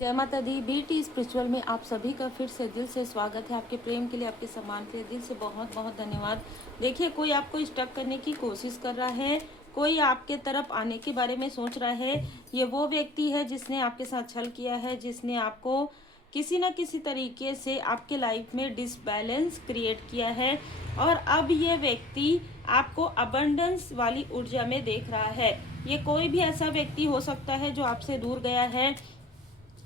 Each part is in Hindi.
जय माता दी। बीटी स्पिरिचुअल में आप सभी का फिर से दिल से स्वागत है। आपके प्रेम के लिए, आपके सम्मान के लिए दिल से बहुत बहुत धन्यवाद। देखिए, कोई आपको स्टक करने की कोशिश कर रहा है, कोई आपके तरफ आने के बारे में सोच रहा है। ये वो व्यक्ति है जिसने आपके साथ छल किया है, जिसने आपको किसी न किसी तरीके से आपके लाइफ में डिसबैलेंस क्रिएट किया है। और अब ये व्यक्ति आपको अबंडेंस वाली ऊर्जा में देख रहा है। ये कोई भी ऐसा व्यक्ति हो सकता है जो आपसे दूर गया है,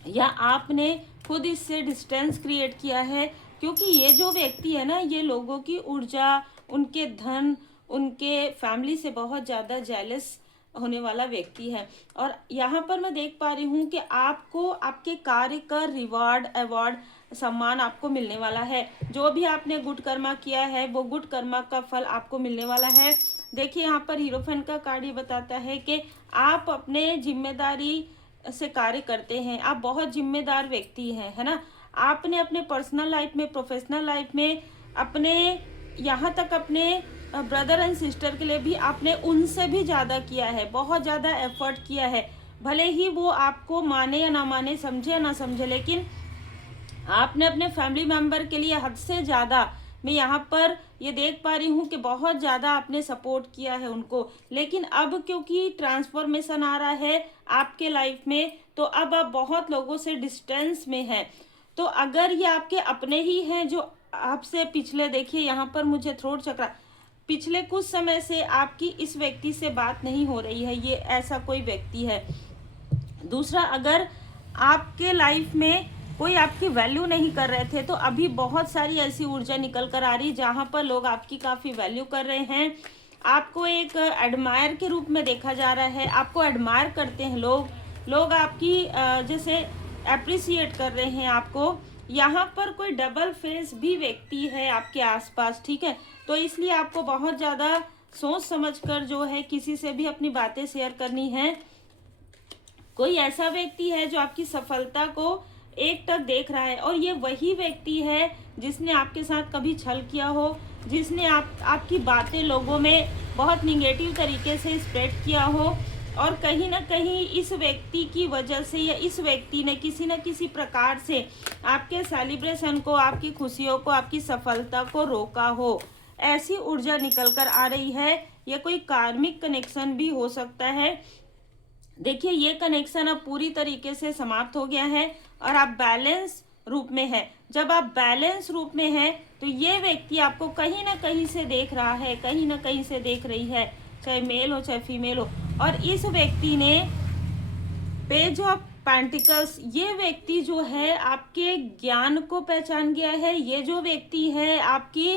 या आपने खुद इससे डिस्टेंस क्रिएट किया है। क्योंकि ये जो व्यक्ति है ना, ये लोगों की ऊर्जा, उनके धन, उनके फैमिली से बहुत ज़्यादा जेलस होने वाला व्यक्ति है। और यहाँ पर मैं देख पा रही हूँ कि आपको आपके कार्य का रिवार्ड, अवार्ड, सम्मान आपको मिलने वाला है। जो भी आपने गुड कर्मा किया है, वो गुड कर्मा का फल आपको मिलने वाला है। देखिए, यहाँ पर हीरोफेन का कार्ड ये बताता है कि आप अपने जिम्मेदारी से कार्य करते हैं। आप बहुत जिम्मेदार व्यक्ति हैं, है ना। आपने अपने पर्सनल लाइफ में, प्रोफेशनल लाइफ में, अपने यहाँ तक अपने ब्रदर एंड सिस्टर के लिए भी आपने उनसे भी ज़्यादा किया है, बहुत ज़्यादा एफर्ट किया है। भले ही वो आपको माने या ना माने, समझे या ना समझे, लेकिन आपने अपने फैमिली मेंबर के लिए हद से ज़्यादा, मैं यहाँ पर ये देख पा रही हूँ कि बहुत ज़्यादा आपने सपोर्ट किया है उनको। लेकिन अब क्योंकि ट्रांसफॉर्मेशन आ रहा है आपके लाइफ में, तो अब आप बहुत लोगों से डिस्टेंस में हैं। तो अगर ये आपके अपने ही हैं जो आपसे पिछले, देखिए यहाँ पर मुझे थ्रोट चक्र, पिछले कुछ समय से आपकी इस व्यक्ति से बात नहीं हो रही है, ये ऐसा कोई व्यक्ति है। दूसरा, अगर आपके लाइफ में कोई आपकी वैल्यू नहीं कर रहे थे, तो अभी बहुत सारी ऐसी ऊर्जा निकल कर आ रही जहां पर लोग आपकी काफ़ी वैल्यू कर रहे हैं। आपको एक एडमायर के रूप में देखा जा रहा है, आपको एडमायर करते हैं लोग आपकी जैसे अप्रिसिएट कर रहे हैं आपको। यहाँ पर कोई डबल फेस भी व्यक्ति है आपके आसपास, ठीक है। तो इसलिए आपको बहुत ज़्यादा सोच समझकर जो है किसी से भी अपनी बातें शेयर करनी है। कोई ऐसा व्यक्ति है जो आपकी सफलता को एक टक देख रहा है, और ये वही व्यक्ति है जिसने आपके साथ कभी छल किया हो, जिसने आपकी बातें लोगों में बहुत निगेटिव तरीके से स्प्रेड किया हो। और कहीं ना कहीं इस व्यक्ति की वजह से, या इस व्यक्ति ने किसी न किसी प्रकार से आपके सेलिब्रेशन को, आपकी खुशियों को, आपकी सफलता को रोका हो। ऐसी ऊर्जा निकल कर आ रही है। यह कोई कार्मिक कनेक्शन भी हो सकता है। देखिए, ये कनेक्शन अब पूरी तरीके से समाप्त हो गया है और आप बैलेंस रूप में है। जब आप बैलेंस रूप में है, तो ये व्यक्ति आपको कहीं ना कहीं से देख रहा है, कहीं ना कहीं से देख रही है, चाहे मेल हो चाहे फीमेल हो। और इस व्यक्ति ने पेज ऑफ पेंटिकल्स, ये व्यक्ति जो है आपके ज्ञान को पहचान गया है। ये जो व्यक्ति है आपकी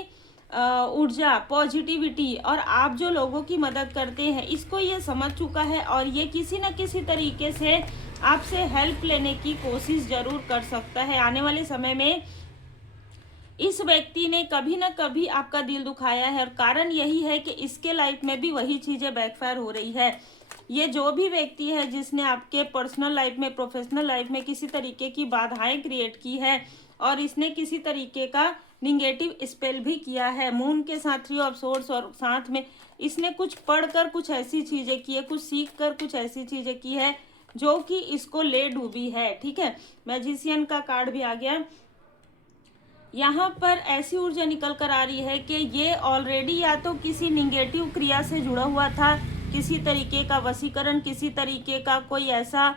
ऊर्जा, पॉजिटिविटी, और आप जो लोगों की मदद करते हैं, इसको ये समझ चुका है। और ये किसी न किसी तरीके से आपसे हेल्प लेने की कोशिश जरूर कर सकता है। आने वाले समय में इस व्यक्ति ने कभी ना कभी आपका दिल दुखाया है, और कारण यही है कि इसके लाइफ में भी वही चीज़ें बैकफायर हो रही है। ये जो भी व्यक्ति है जिसने आपके पर्सनल लाइफ में, प्रोफेशनल लाइफ में किसी तरीके की बाधाएं क्रिएट की है, और इसने किसी तरीके का निगेटिव स्पेल भी किया है मून के साथ, थ्री ऑफ सोर्ड्स, और साथ में इसने कुछ पढ़कर कुछ ऐसी चीज़ें की है, कुछ सीख कर कुछ ऐसी चीज़ें की है जो कि इसको ले डूबी है, ठीक है। मैजिशियन का कार्ड भी आ गया। यहाँ पर ऐसी ऊर्जा निकल कर आ रही है कि ये ऑलरेडी या तो किसी निगेटिव क्रिया से जुड़ा हुआ था, किसी तरीके का वशीकरण, किसी तरीके का कोई ऐसा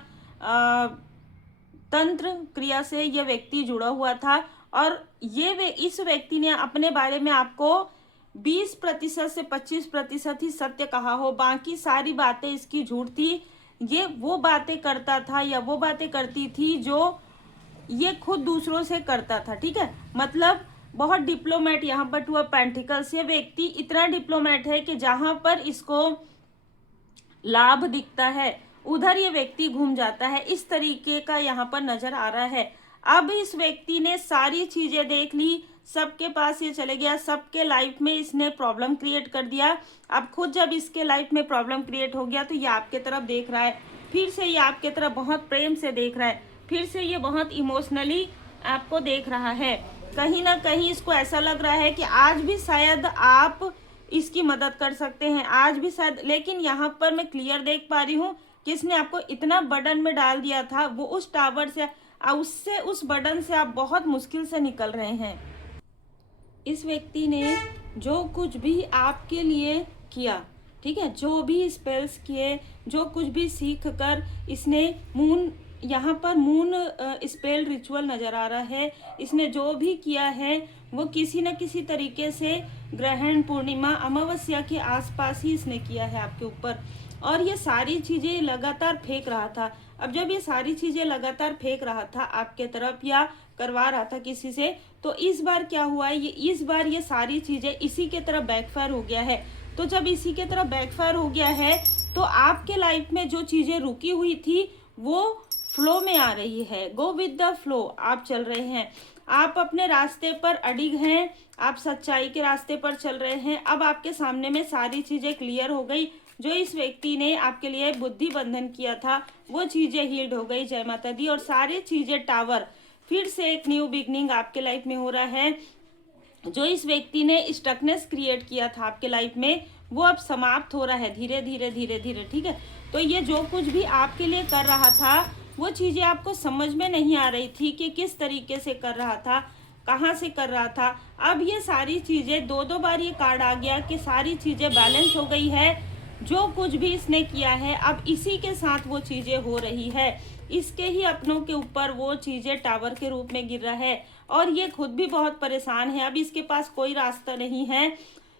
तंत्र क्रिया से ये व्यक्ति जुड़ा हुआ था। और इस व्यक्ति ने अपने बारे में आपको 20% से 25% ही सत्य कहा हो, बाकी सारी बातें इसकी झूठ थी। ये वो बातें करता था या वो बातें करती थी जो ये खुद दूसरों से करता था, ठीक है। मतलब बहुत डिप्लोमेट, यहाँ पर टू ऑफ पेंटिकल्स, ये व्यक्ति इतना डिप्लोमेट है कि जहां पर इसको लाभ दिखता है उधर ये व्यक्ति घूम जाता है, इस तरीके का यहाँ पर नजर आ रहा है। अब इस व्यक्ति ने सारी चीजें देख ली, सबके पास ये चले गया, सबके लाइफ में इसने प्रॉब्लम क्रिएट कर दिया। अब खुद जब इसके लाइफ में प्रॉब्लम क्रिएट हो गया, तो ये आपके तरफ देख रहा है, फिर से ये आपके तरफ बहुत प्रेम से देख रहा है, फिर से ये बहुत इमोशनली आपको देख रहा है। कहीं ना कहीं इसको ऐसा लग रहा है कि आज भी शायद आप इसकी मदद कर सकते हैं, आज भी शायद। लेकिन यहाँ पर मैं क्लियर देख पा रही हूँ कि इसने आपको इतना बर्डन में डाल दिया था, वो उस टावर से उससे उस बर्डन से आप बहुत मुश्किल से निकल रहे हैं। इस व्यक्ति ने जो कुछ भी आपके लिए किया, ठीक है, जो भी स्पेल्स किए, जो कुछ भी सीख कर इसने मून, यहाँ पर मून स्पेल रिचुअल नज़र आ रहा है, इसने जो भी किया है वो किसी न किसी तरीके से ग्रहण, पूर्णिमा, अमावस्या के आसपास ही इसने किया है आपके ऊपर। और ये सारी चीज़ें लगातार फेंक रहा था। अब जब ये सारी चीज़ें लगातार फेंक रहा था आपके तरफ या करवा रहा था किसी से, तो इस बार क्या हुआ है, इस बार ये सारी चीज़ें इसी के तरफ बैकफायर हो गया है। तो जब इसी के तरफ बैकफायर हो गया है तो आपके लाइफ में जो चीज़ें रुकी हुई थी वो फ्लो में आ रही है। गो विद द फ्लो आप चल रहे हैं, आप अपने रास्ते पर अडिग हैं, आप सच्चाई के रास्ते पर चल रहे हैं। अब आपके सामने में सारी चीज़ें क्लियर हो गई। जो इस व्यक्ति ने आपके लिए बुद्धि बंधन किया था वो चीज़ें हील्ड हो गई, जय माता दी। और सारी चीज़ें टावर, फिर से एक न्यू बिगनिंग आपके लाइफ में हो रहा है। जो इस व्यक्ति ने स्टकनेस क्रिएट किया था आपके लाइफ में वो अब समाप्त हो रहा है धीरे धीरे धीरे धीरे, ठीक है। तो ये जो कुछ भी आपके लिए कर रहा था वो चीज़ें आपको समझ में नहीं आ रही थी कि किस तरीके से कर रहा था, कहाँ से कर रहा था। अब ये सारी चीज़ें दो बार ये कार्ड आ गया कि सारी चीज़ें बैलेंस हो गई है। जो कुछ भी इसने किया है अब इसी के साथ वो चीज़ें हो रही है, इसके ही अपनों के ऊपर वो चीज़ें टावर के रूप में गिर रहा है। और ये खुद भी बहुत परेशान है, अब इसके पास कोई रास्ता नहीं है।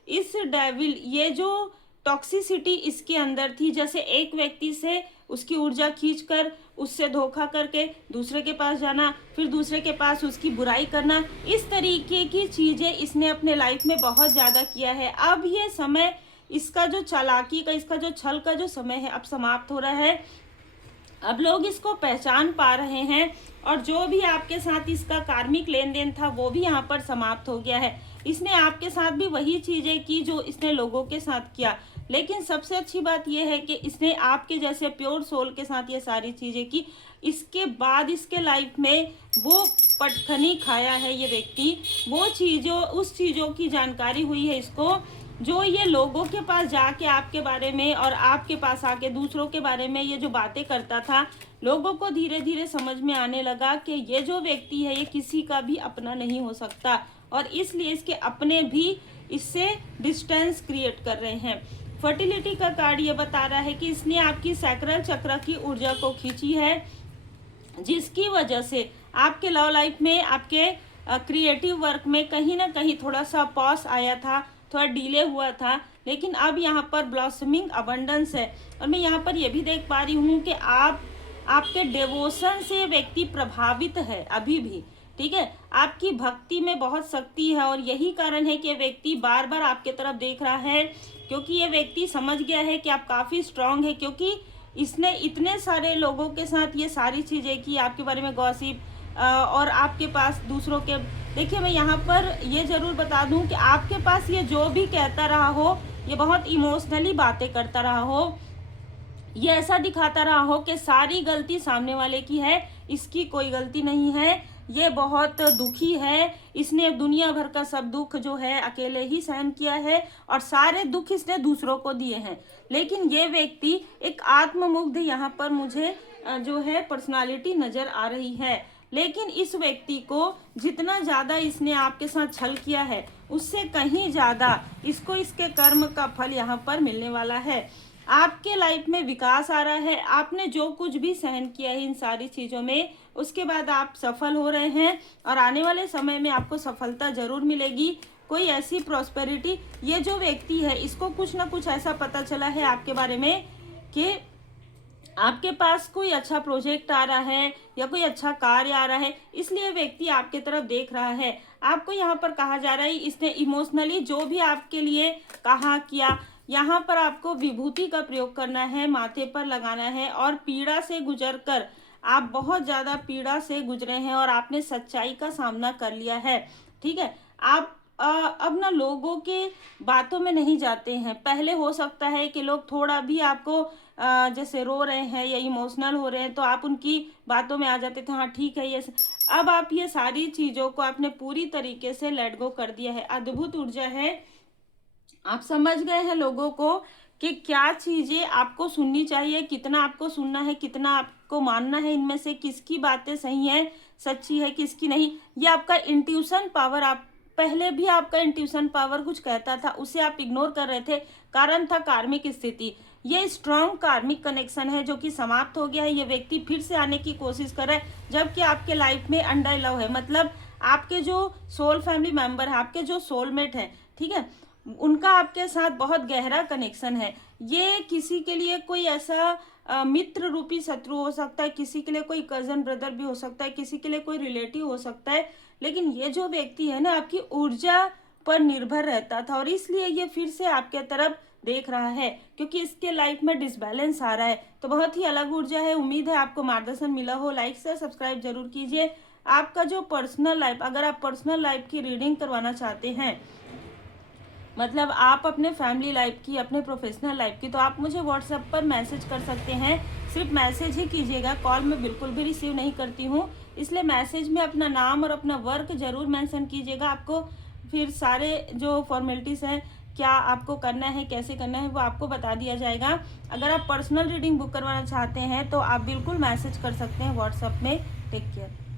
इस डेविल, ये जो टॉक्सिसिटी इसके अंदर थी, जैसे एक व्यक्ति से उसकी ऊर्जा खींचकर उससे धोखा करके दूसरे के पास जाना, फिर दूसरे के पास उसकी बुराई करना, इस तरीके की चीज़ें इसने अपने लाइफ में बहुत ज़्यादा किया है। अब ये समय इसका जो चालाकी का, इसका जो छल का जो समय है अब समाप्त हो रहा है। अब लोग इसको पहचान पा रहे हैं और जो भी आपके साथ इसका कार्मिक लेन देन था वो भी यहाँ पर समाप्त हो गया है। इसने आपके साथ भी वही चीज़ें की जो इसने लोगों के साथ किया, लेकिन सबसे अच्छी बात यह है कि इसने आपके जैसे प्योर सोल के साथ ये सारी चीज़ें की। इसके बाद इसके लाइफ में वो पटखनी खाया है ये व्यक्ति, वो चीज़ों, उस चीज़ों की जानकारी हुई है इसको जो ये लोगों के पास जाके आपके बारे में और आपके पास आके दूसरों के बारे में ये जो बातें करता था, लोगों को धीरे धीरे समझ में आने लगा कि ये जो व्यक्ति है ये किसी का भी अपना नहीं हो सकता और इसलिए इसके अपने भी इससे डिस्टेंस क्रिएट कर रहे हैं। फर्टिलिटी का कार्ड ये बता रहा है कि इसने आपकी सैक्रल चक्र की ऊर्जा को खींची है, जिसकी वजह से आपके लव लाइफ में, आपके क्रिएटिव वर्क में कहीं ना कहीं थोड़ा सा पॉज आया था, थोड़ा डिले हुआ था, लेकिन अब यहाँ पर ब्लॉसमिंग अबंडेंस है। और मैं यहाँ पर ये भी देख पा रही हूँ कि आपके डिवोशन से व्यक्ति प्रभावित है अभी भी, ठीक है। आपकी भक्ति में बहुत शक्ति है और यही कारण है कि व्यक्ति बार बार आपके तरफ देख रहा है, क्योंकि ये व्यक्ति समझ गया है कि आप काफ़ी स्ट्रांग है, क्योंकि इसने इतने सारे लोगों के साथ ये सारी चीज़ें की, आपके बारे में गॉसिप और आपके पास दूसरों के। देखिए मैं यहाँ पर ये ज़रूर बता दूँ कि आपके पास ये जो भी कहता रहा हो, ये बहुत इमोशनली बातें करता रहा हो, ये ऐसा दिखाता रहा हो कि सारी गलती सामने वाले की है, इसकी कोई गलती नहीं है, ये बहुत दुखी है, इसने दुनिया भर का सब दुख जो है अकेले ही सहन किया है और सारे दुख इसने दूसरों को दिए हैं। लेकिन ये व्यक्ति एक आत्ममुग्ध यहाँ पर मुझे जो है पर्सनालिटी नज़र आ रही है। लेकिन इस व्यक्ति को जितना ज़्यादा इसने आपके साथ छल किया है उससे कहीं ज़्यादा इसको इसके कर्म का फल यहाँ पर मिलने वाला है। आपके लाइफ में विकास आ रहा है, आपने जो कुछ भी सहन किया है इन सारी चीज़ों में, उसके बाद आप सफल हो रहे हैं और आने वाले समय में आपको सफलता ज़रूर मिलेगी। कोई ऐसी प्रॉस्पेरिटी, ये जो व्यक्ति है इसको कुछ ना कुछ ऐसा पता चला है आपके बारे में कि आपके पास कोई अच्छा प्रोजेक्ट आ रहा है या कोई अच्छा कार्य आ रहा है, इसलिए व्यक्ति आपके तरफ देख रहा है। आपको यहाँ पर कहा जा रहा है इसने इमोशनली जो भी आपके लिए कहा किया, यहाँ पर आपको विभूति का प्रयोग करना है, माथे पर लगाना है और पीड़ा से गुजरकर, आप बहुत ज़्यादा पीड़ा से गुजरे हैं और आपने सच्चाई का सामना कर लिया है, ठीक है। आप अब ना लोगों के बातों में नहीं जाते हैं। पहले हो सकता है कि लोग थोड़ा भी आपको जैसे रो रहे हैं या इमोशनल हो रहे हैं तो आप उनकी बातों में आ जाते थे, हाँ ठीक है ये। अब आप ये सारी चीज़ों को आपने पूरी तरीके से लेट गो कर दिया है। अद्भुत ऊर्जा है, आप समझ गए हैं लोगों को कि क्या चीज़ें आपको सुननी चाहिए, कितना आपको सुनना है, कितना आपको मानना है, इनमें से किसकी बातें सही है, सच्ची है, किसकी नहीं। ये आपका इंट्यूशन पावर, आप पहले भी आपका इंट्यूशन पावर कुछ कहता था, उसे आप इग्नोर कर रहे थे, कारण था कार्मिक स्थिति। ये स्ट्रॉन्ग कार्मिक कनेक्शन है जो कि समाप्त हो गया है। ये व्यक्ति फिर से आने की कोशिश कर रहा है, जबकि आपके लाइफ में अंडर लव है, मतलब आपके जो सोल फैमिली मेंबर है, आपके जो सोलमेट है, ठीक है, उनका आपके साथ बहुत गहरा कनेक्शन है। ये किसी के लिए कोई ऐसा मित्र रूपी शत्रु हो सकता है, किसी के लिए कोई कजन ब्रदर भी हो सकता है, किसी के लिए कोई रिलेटिव हो सकता है, लेकिन ये जो व्यक्ति है ना, आपकी ऊर्जा पर निर्भर रहता था और इसलिए ये फिर से आपके तरफ देख रहा है, क्योंकि इसके लाइफ में डिसबैलेंस आ रहा है। तो बहुत ही अलग ऊर्जा है। उम्मीद है आपको मार्गदर्शन मिला हो। लाइक से सब्सक्राइब जरूर कीजिए। आपका जो पर्सनल लाइफ, अगर आप पर्सनल लाइफ की रीडिंग करवाना चाहते हैं, मतलब आप अपने फैमिली लाइफ की, अपने प्रोफेशनल लाइफ की, तो आप मुझे व्हाट्सएप पर मैसेज कर सकते हैं। सिर्फ मैसेज ही कीजिएगा, कॉल में बिल्कुल भी रिसीव नहीं करती हूँ, इसलिए मैसेज में अपना नाम और अपना वर्क जरूर मेंशन कीजिएगा। आपको फिर सारे जो फॉर्मेलिटीज़ हैं, क्या आपको करना है, कैसे करना है, वो आपको बता दिया जाएगा। अगर आप पर्सनल रीडिंग बुक करवाना चाहते हैं तो आप बिल्कुल मैसेज कर सकते हैं व्हाट्सएप में। Take care.